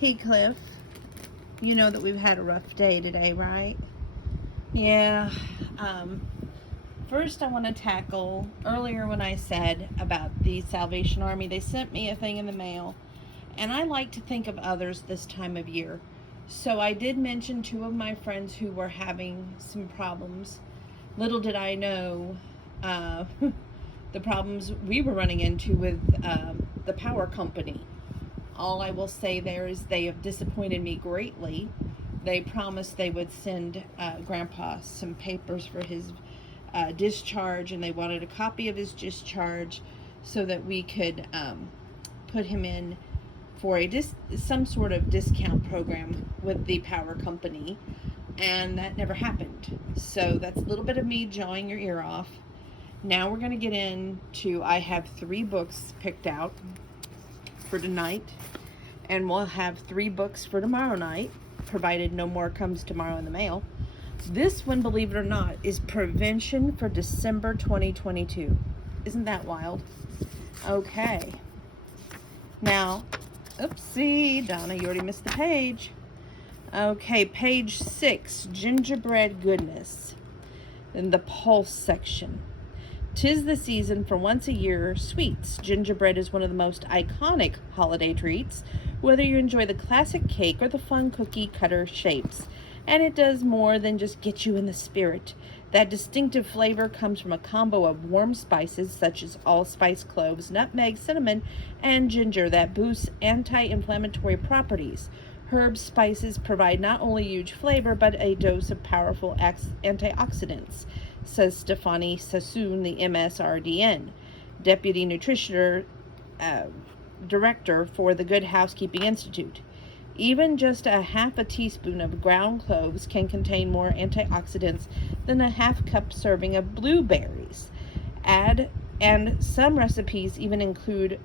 Heathcliff, you know that we've had a rough day today, right? Yeah. Um, First, I want to tackle earlier when I said about the Salvation Army. They sent me a thing in the mail, and I like to think of others this time of year. So I did mention two of my friends who were having some problems. Little did I know uh, the problems we were running into with the power company. All I will say there is they have disappointed me greatly. They promised they would send Grandpa some papers for his discharge, and they wanted a copy of his discharge so that we could put him in for some sort of discount program with the power company, and that never happened. So that's a little bit of me jawing your ear off. Now we're going to get into, I have 3 books picked out for tonight, and we'll have 3 books for tomorrow night, provided no more comes tomorrow in the mail. This one, believe it or not, is Prevention for December 2022. Isn't that wild? Okay. Now, oopsie, Donna, you already missed the page. Okay, page 6, Gingerbread Goodness, in the Pulse section. 'Tis the season for once a year sweets. Gingerbread is one of the most iconic holiday treats, whether you enjoy the classic cake or the fun cookie cutter shapes. And it does more than just get you in the spirit. That distinctive flavor comes from a combo of warm spices such as allspice, cloves, nutmeg, cinnamon, and ginger that boosts anti-inflammatory properties. Herb spices provide not only huge flavor but a dose of powerful antioxidants, says Stefani Sassoon, the MSRDN, Deputy Nutrition Director for the Good Housekeeping Institute. Even just a half a teaspoon of ground cloves can contain more antioxidants than a half cup serving of blueberries. And some recipes even include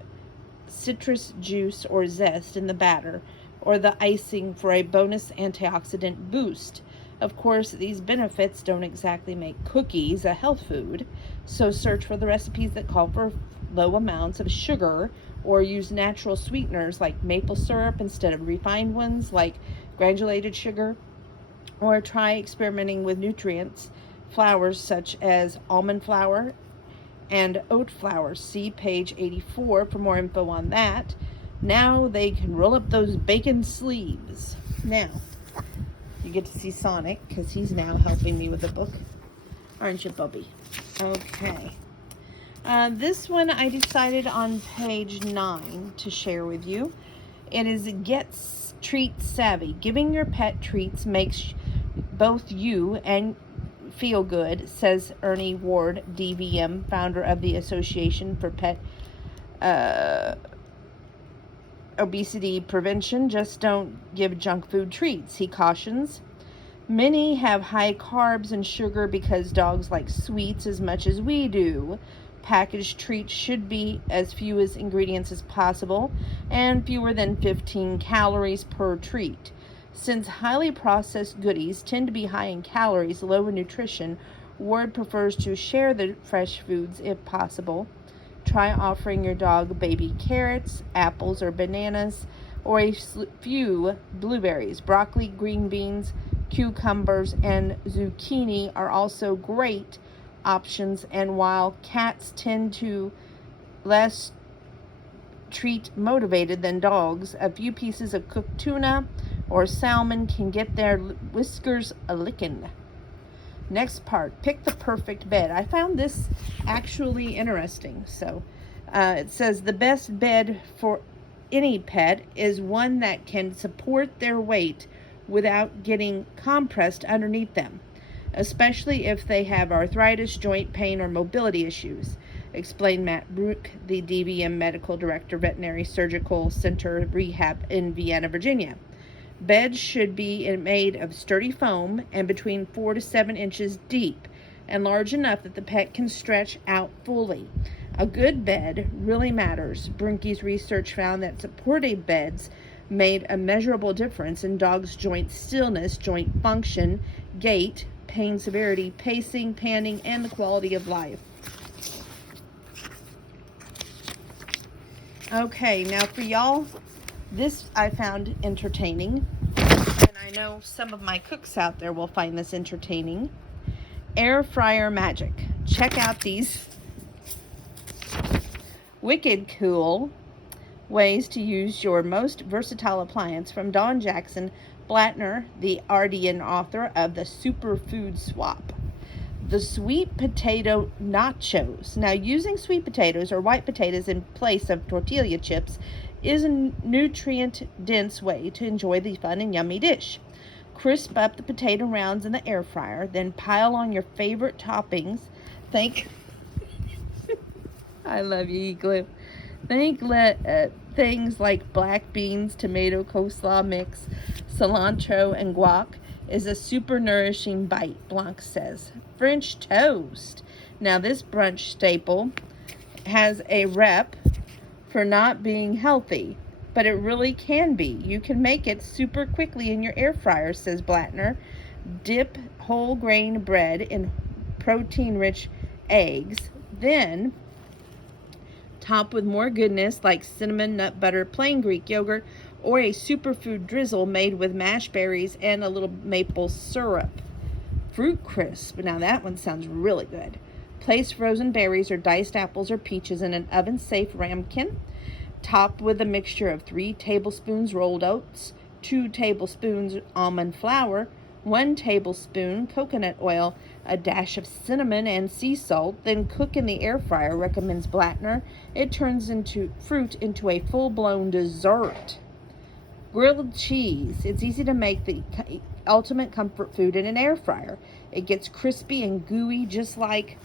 citrus juice or zest in the batter or the icing for a bonus antioxidant boost. Of course, these benefits don't exactly make cookies a health food, so search for the recipes that call for low amounts of sugar or use natural sweeteners like maple syrup instead of refined ones like granulated sugar, or try experimenting with nutrients, flours such as almond flour and oat flour. See page 84 for more info on that. Now they can roll up those bacon sleeves. Now, you get to see Sonic because he's now helping me with the book. Aren't you, Bubby? Okay. This one I decided on page 9 to share with you. It is Get Treat Savvy. Giving your pet treats makes both you and feel good, says Ernie Ward, DVM, founder of the Association for Pet Obesity Prevention. Just don't give junk food treats, he cautions. Many have high carbs and sugar because dogs like sweets as much as we do. Packaged treats should be as few as ingredients as possible and fewer than 15 calories per treat. Since highly processed goodies tend to be high in calories, low in nutrition, Ward prefers to share the fresh foods if possible. Try offering your dog baby carrots, apples, or bananas, or a few blueberries. Broccoli, green beans, cucumbers, and zucchini are also great options, and while cats tend to less treat motivated than dogs, a few pieces of cooked tuna or salmon can get their whiskers a lickin'. Next part, pick the perfect bed. I found this actually interesting. So it says the best bed for any pet is one that can support their weight without getting compressed underneath them, especially if they have arthritis, joint pain, or mobility issues, explained Matt Brook, the DVM Medical Director, Veterinary Surgical Center Rehab in Vienna, Virginia. Beds should be made of sturdy foam and between 4 to 7 inches deep and large enough that the pet can stretch out fully. A good bed really matters. Brunke's research found that supportive beds made a measurable difference in dogs' joint stillness, joint function, gait, pain severity, pacing, panting, and the quality of life. Okay, now for y'all This I found entertaining, and I know some of my cooks out there will find this entertaining. Air fryer magic. Check out these wicked cool ways to use your most versatile appliance from Don Jackson Blattner, the Ardean author of The Superfood Swap. The sweet potato nachos. Now, using sweet potatoes or white potatoes in place of tortilla chips is a nutrient-dense way to enjoy the fun and yummy dish. Crisp up the potato rounds in the air fryer, then pile on your favorite toppings. I love you, Glue. Things like black beans, tomato, coleslaw mix, cilantro, and guac is a super nourishing bite, Blanc says. French toast. Now, this brunch staple has a rep for not being healthy, but it really can be. You can make it super quickly in your air fryer, says Blattner. Dip whole grain bread in protein-rich eggs, then top with more goodness like cinnamon, nut butter, plain Greek yogurt, or a superfood drizzle made with mashed berries and a little maple syrup. Fruit crisp. Now that one sounds really good. Place frozen berries or diced apples or peaches in an oven-safe ramekin. Top with a mixture of 3 tablespoons rolled oats, 2 tablespoons almond flour, 1 tablespoon coconut oil, a dash of cinnamon and sea salt, then cook in the air fryer, recommends Blattner. It turns fruit into a full-blown dessert. Grilled cheese. It's easy to make the ultimate comfort food in an air fryer. It gets crispy and gooey just like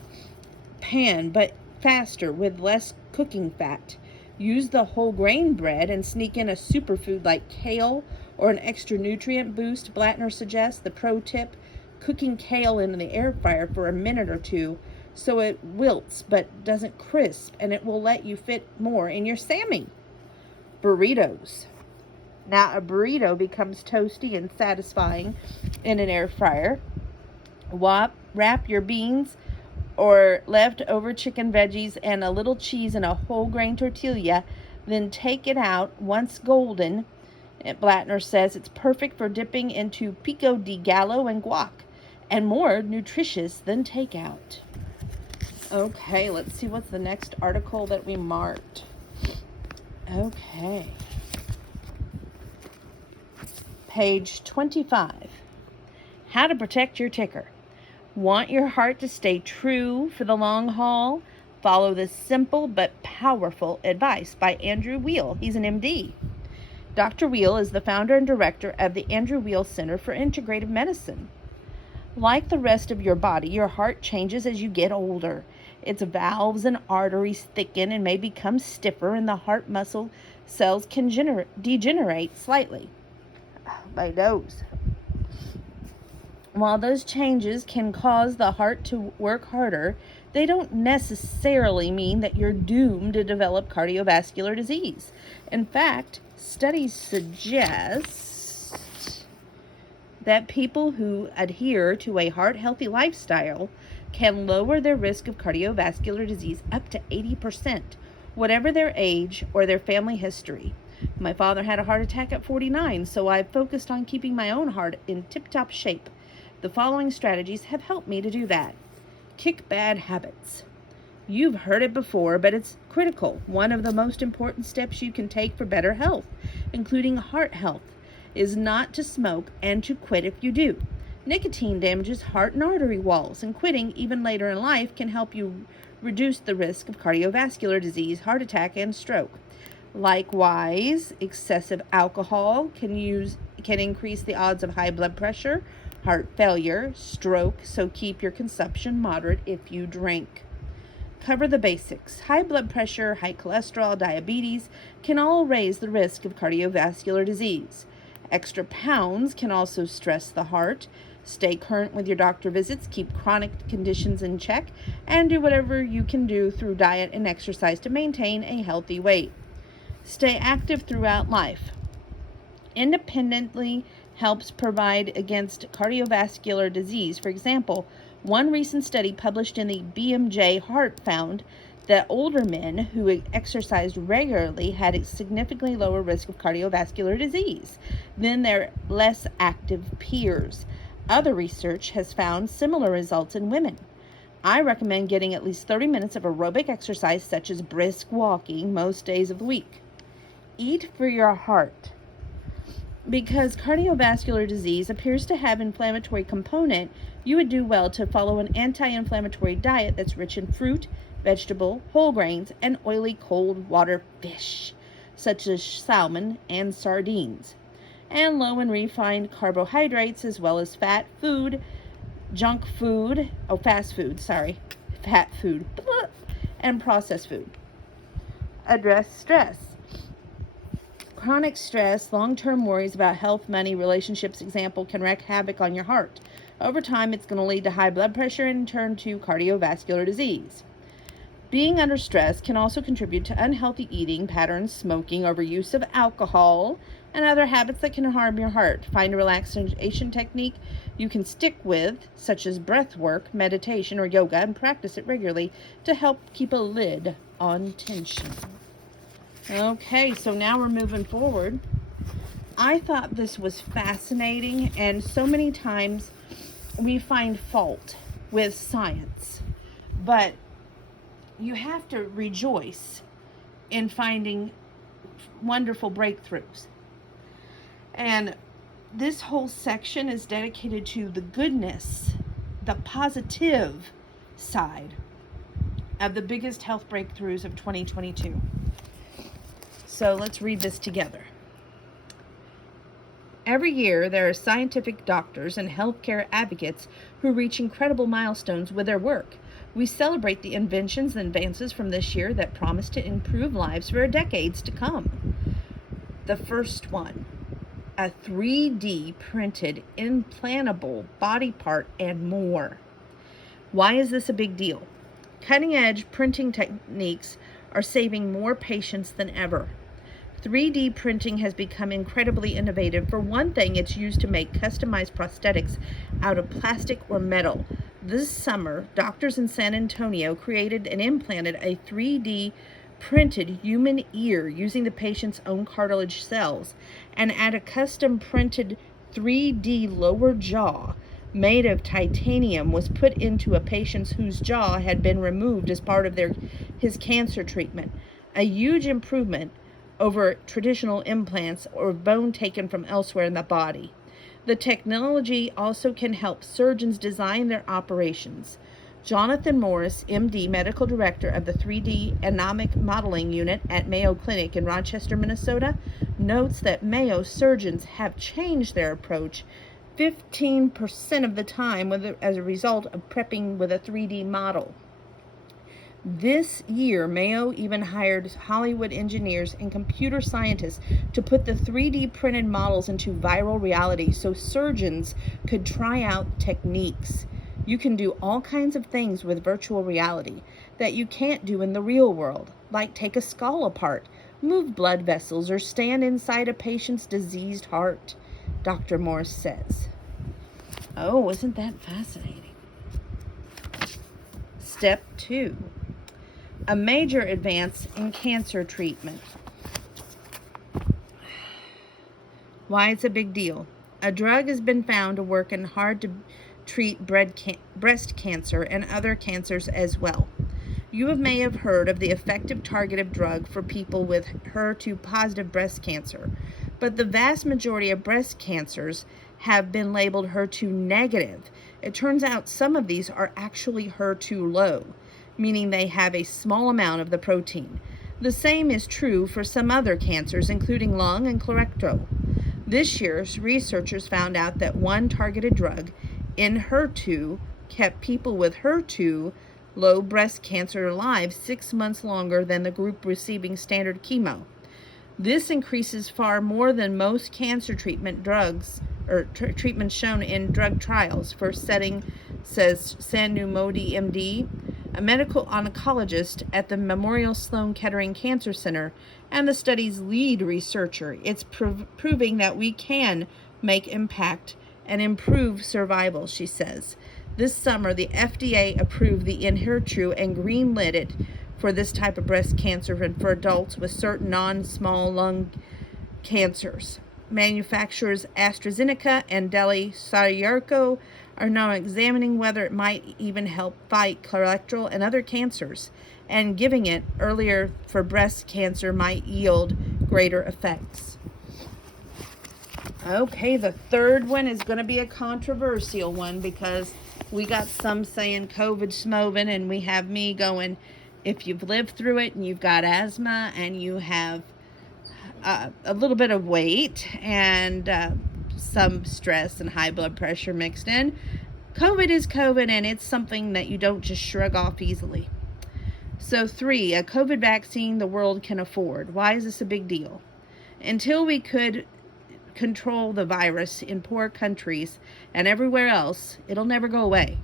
pan, but faster with less cooking fat. Use the whole grain bread and sneak in a superfood like kale or an extra nutrient boost, Blattner suggests. The pro tip, cooking kale in the air fryer for a minute or two so it wilts but doesn't crisp, and it will let you fit more in your Sammy. Burritos. Now, a burrito becomes toasty and satisfying in an air fryer. Wrap your beans or leftover chicken veggies and a little cheese in a whole grain tortilla, then take it out once golden. Blattner says it's perfect for dipping into pico de gallo and guac, and more nutritious than takeout. Okay, let's see what's the next article that we marked. Okay. Page 25. How to protect your ticker. Want your heart to stay true for the long haul? Follow this simple but powerful advice by Andrew Weil. He's an MD. Dr. Weil is the founder and director of the Andrew Weil Center for Integrative Medicine. Like the rest of your body, your heart changes as you get older. Its valves and arteries thicken and may become stiffer, and the heart muscle cells can degenerate slightly. My nose. While those changes can cause the heart to work harder, they don't necessarily mean that you're doomed to develop cardiovascular disease. In fact, studies suggest that people who adhere to a heart-healthy lifestyle can lower their risk of cardiovascular disease up to 80%, whatever their age or their family history. My father had a heart attack at 49, so I've focused on keeping my own heart in tip-top shape. The following strategies have helped me to do that. Kick bad habits. You've heard it before, but it's critical. One of the most important steps you can take for better health, including heart health, is not to smoke and to quit if you do. Nicotine damages heart and artery walls, and quitting, even later in life, can help you reduce the risk of cardiovascular disease, heart attack, and stroke. Likewise, excessive alcohol can increase the odds of high blood pressure, heart failure, stroke, so keep your consumption moderate if you drink. Cover the basics. High blood pressure, high cholesterol, diabetes can all raise the risk of cardiovascular disease. Extra pounds can also stress the heart. Stay current with your doctor visits, keep chronic conditions in check, and do whatever you can do through diet and exercise to maintain a healthy weight. Stay active throughout life. Independently helps provide against cardiovascular disease. For example, one recent study published in the BMJ Heart found that older men who exercised regularly had a significantly lower risk of cardiovascular disease than their less active peers. Other research has found similar results in women. I recommend getting at least 30 minutes of aerobic exercise, such as brisk walking, most days of the week. Eat for your heart. Because cardiovascular disease appears to have an inflammatory component, you would do well to follow an anti-inflammatory diet that's rich in fruit, vegetable, whole grains, and oily cold water fish, such as salmon and sardines, and low in refined carbohydrates, as well as fast food, and processed food. Address stress. Chronic stress, long-term worries about health, money, relationships, example, can wreak havoc on your heart. Over time, it's going to lead to high blood pressure and in turn to cardiovascular disease. Being under stress can also contribute to unhealthy eating patterns, smoking, overuse of alcohol, and other habits that can harm your heart. Find a relaxation technique you can stick with, such as breath work, meditation, or yoga, and practice it regularly to help keep a lid on tension. Okay, so now we're moving forward. I thought this was fascinating, and so many times we find fault with science, but you have to rejoice in finding wonderful breakthroughs. And this whole section is dedicated to the goodness, the positive side of the biggest health breakthroughs of 2022. So let's read this together. Every year, there are scientific doctors and healthcare advocates who reach incredible milestones with their work. We celebrate the inventions and advances from this year that promise to improve lives for decades to come. The first one, a 3D printed implantable body part and more. Why is this a big deal? Cutting-edge printing techniques are saving more patients than ever. 3D printing has become incredibly innovative. For one thing, it's used to make customized prosthetics out of plastic or metal. This summer, doctors in San Antonio created and implanted a 3D printed human ear using the patient's own cartilage cells, and add a custom printed 3D lower jaw made of titanium was put into a patient whose jaw had been removed as part of his cancer treatment. A huge improvement over traditional implants or bone taken from elsewhere in the body. The technology also can help surgeons design their operations. Jonathan Morris, MD, Medical Director of the 3D Anatomic Modeling Unit at Mayo Clinic in Rochester, Minnesota, notes that Mayo surgeons have changed their approach 15% of the time as a result of prepping with a 3D model. This year, Mayo even hired Hollywood engineers and computer scientists to put the 3D printed models into viral reality so surgeons could try out techniques. You can do all kinds of things with virtual reality that you can't do in the real world, like take a skull apart, move blood vessels, or stand inside a patient's diseased heart, Dr. Morris says. Oh, isn't that fascinating? Step 2. A major advance in cancer treatment. Why it's a big deal. A drug has been found to work in hard to treat breast cancer and other cancers as well. You may have heard of the effective targeted drug for people with HER2 positive breast cancer, but the vast majority of breast cancers have been labeled HER2 negative. It turns out some of these are actually HER2 low, meaning they have a small amount of the protein. The same is true for some other cancers, including lung and colorectal. This year, researchers found out that one targeted drug in HER2 kept people with HER2 low breast cancer alive 6 months longer than the group receiving standard chemo. This increases far more than most cancer treatment drugs or treatments shown in drug trials. First setting, says Sanu Modi, MD, a medical oncologist at the Memorial Sloan Kettering Cancer Center and the study's lead researcher. It's proving that we can make impact and improve survival, she says. This summer, the FDA approved the Enhertu and green-lit it for this type of breast cancer and for adults with certain non-small lung cancers. Manufacturers AstraZeneca and Delhi Sayarco are now examining whether it might even help fight colorectal and other cancers, and giving it earlier for breast cancer might yield greater effects. Okay, the third one is going to be a controversial one because we got some saying COVID's smoving, and we have me going, if you've lived through it and you've got asthma and you have a little bit of weight and some stress and high blood pressure mixed in, COVID is COVID, and it's something that you don't just shrug off easily. So 3, a COVID vaccine the world can afford. Why is this a big deal? Until we could control the virus in poor countries and everywhere else, it'll never go away.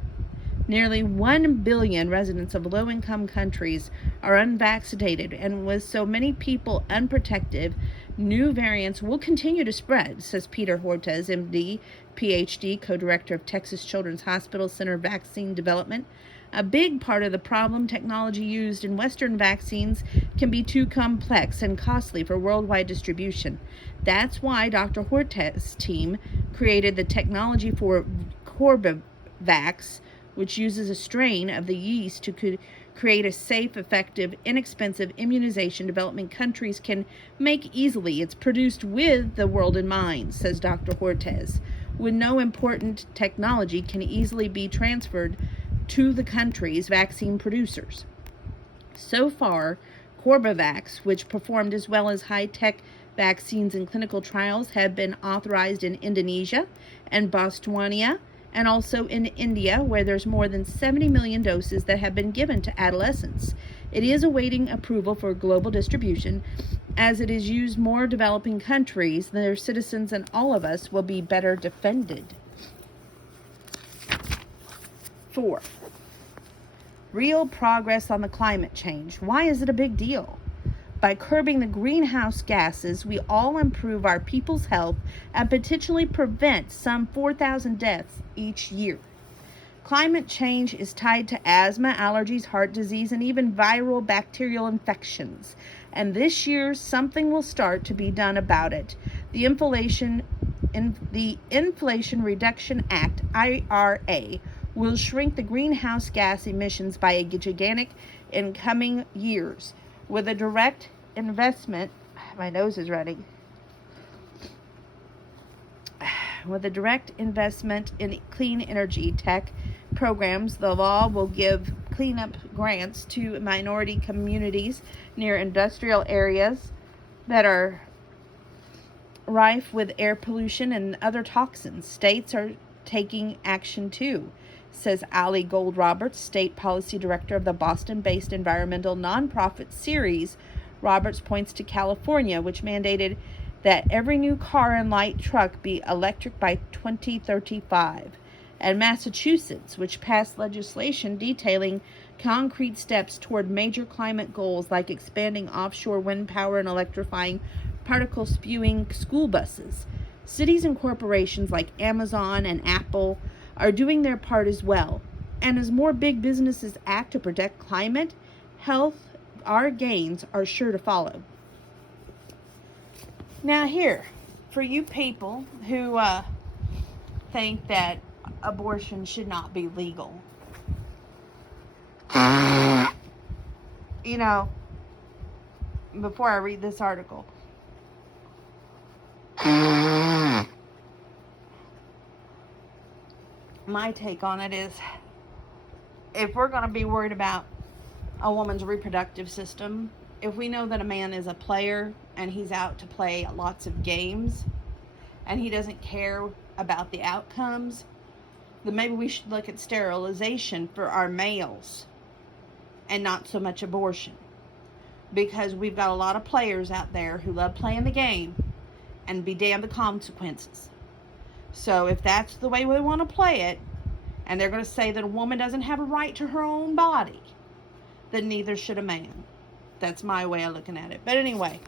Nearly 1 billion residents of low-income countries are unvaccinated, and with so many people unprotected, new variants will continue to spread, says Peter Hortez, MD, PhD, co-director of Texas Children's Hospital Center Vaccine Development. A big part of the problem, technology used in Western vaccines can be too complex and costly for worldwide distribution. That's why Dr. Hortez's team created the technology for Corbavax, which uses a strain of the yeast to create a safe, effective, inexpensive immunization development countries can make easily. It's produced with the world in mind, says Dr. Hortez, when no important technology can easily be transferred to the country's vaccine producers. So far, Corbavax, which performed as well as high-tech vaccines in clinical trials, have been authorized in Indonesia and Botswana, and also in India, where there's more than 70 million doses that have been given to adolescents. It is awaiting approval for global distribution. As it is used more developing countries, their citizens and all of us will be better defended. 4, real progress on the climate change. Why is it a big deal? By curbing the greenhouse gases, we all improve our people's health and potentially prevent some 4,000 deaths each year. Climate change is tied to asthma, allergies, heart disease, and even viral bacterial infections. And this year, something will start to be done about it. The Inflation Reduction Act, IRA, will shrink the greenhouse gas emissions by a gigantic in coming years. With a direct investment, my nose is running. With a direct investment in clean energy tech programs, the law will give cleanup grants to minority communities near industrial areas that are rife with air pollution and other toxins. States are taking action too, says Ali Gold Roberts, State Policy Director of the Boston-based environmental nonprofit Ceres. Roberts points to California, which mandated that every new car and light truck be electric by 2035, and Massachusetts, which passed legislation detailing concrete steps toward major climate goals like expanding offshore wind power and electrifying particle-spewing school buses. Cities and corporations like Amazon and Apple are doing their part as well. And as more big businesses act to protect climate, health, our gains are sure to follow. Now here, for you people who think that abortion should not be legal, you know, before I read this article, my take on it is, if we're going to be worried about a woman's reproductive system, if we know that a man is a player and he's out to play lots of games and he doesn't care about the outcomes, then maybe we should look at sterilization for our males and not so much abortion, because we've got a lot of players out there who love playing the game and be damned the consequences. So if that's the way we want to play it, and they're going to say that a woman doesn't have a right to her own body, then neither should a man. That's my way of looking at it. But anyway,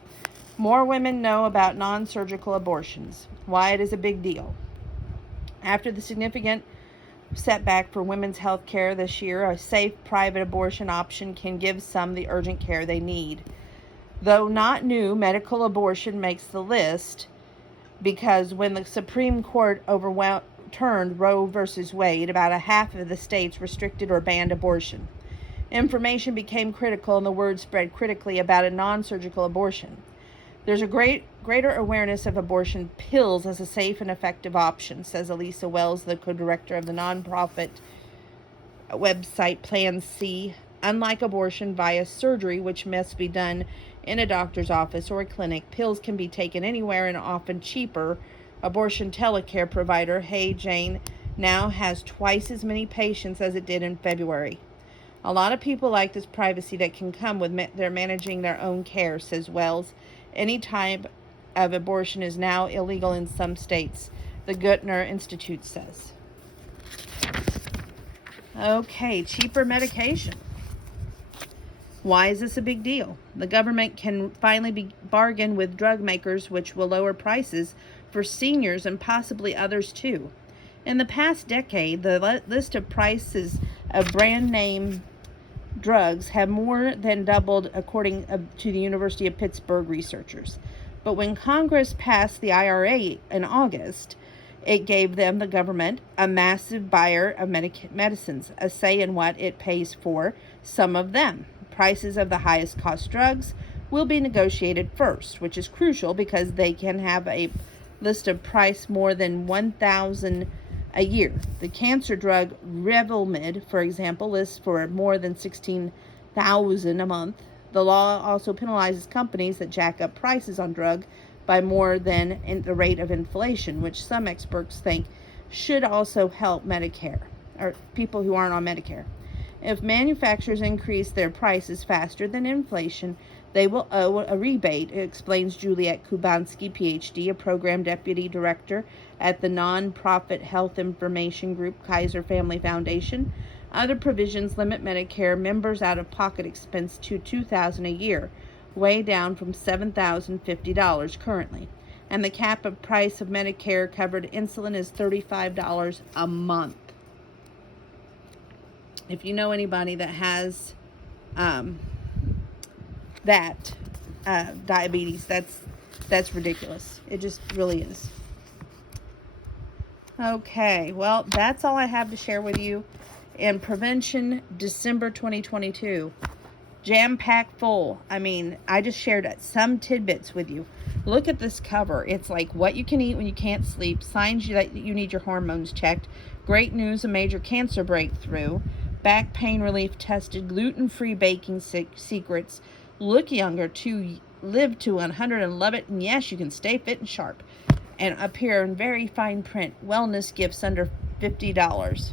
more women know about non-surgical abortions, why it is a big deal. After the significant setback for women's health care this year. A safe private abortion option can give some the urgent care they need. Though not new, medical abortion makes the list because when the Supreme Court overturned Roe v. Wade, about a half of the states restricted or banned abortion. Information became critical and the word spread critically about a non-surgical abortion. There's a greater awareness of abortion pills as a safe and effective option, says Elisa Wells, the co-director of the nonprofit website Plan C. Unlike abortion via surgery, which must be done in a doctor's office or a clinic, pills can be taken anywhere and often cheaper. Abortion telecare provider Hey Jane now has twice as many patients as it did in February. A lot of people like this privacy that can come with their managing their own care, says Wells. Any type of abortion is now illegal in some states, the Guttner Institute says. Okay, cheaper medication. Why is this a big deal? The government can finally bargain with drug makers, which will lower prices for seniors and possibly others too. In the past decade, the list of prices of brand name drugs have more than doubled, according to the University of Pittsburgh researchers. But when Congress passed the IRA in August, it gave them, the government, a massive buyer of medicines, a say in what it pays for some of them. Prices of the highest cost drugs will be negotiated first, which is crucial because they can have a list of price more than $1,000 a year. The cancer drug Revlimid, for example, lists for more than $16,000 a month. The law also penalizes companies that jack up prices on drugs by more than the rate of inflation, which some experts think should also help Medicare, or people who aren't on Medicare. If manufacturers increase their prices faster than inflation, they will owe a rebate, explains Juliette Kubanski, PhD, a program deputy director at the non-profit health information group Kaiser Family Foundation. Other provisions limit Medicare members' out-of-pocket expense to $2,000 a year, way down from $7,050 currently. And the cap of price of Medicare-covered insulin is $35 a month. If you know anybody that has diabetes, that's ridiculous. It just really is. Okay, well, that's all I have to share with you in Prevention December 2022. Jam-packed full. I mean, I just shared some tidbits with you. Look at this cover. It's like what you can eat when you can't sleep, signs that you need your hormones checked, great news, a major cancer breakthrough, back pain relief tested, gluten-free baking secrets, look younger to live to 100 and love it, and yes, you can stay fit and sharp. And up here in very fine print, wellness gifts under $50.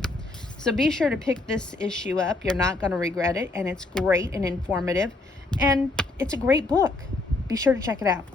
So be sure to pick this issue up. You're not going to regret it, and it's great and informative, and it's a great book. Be sure to check it out.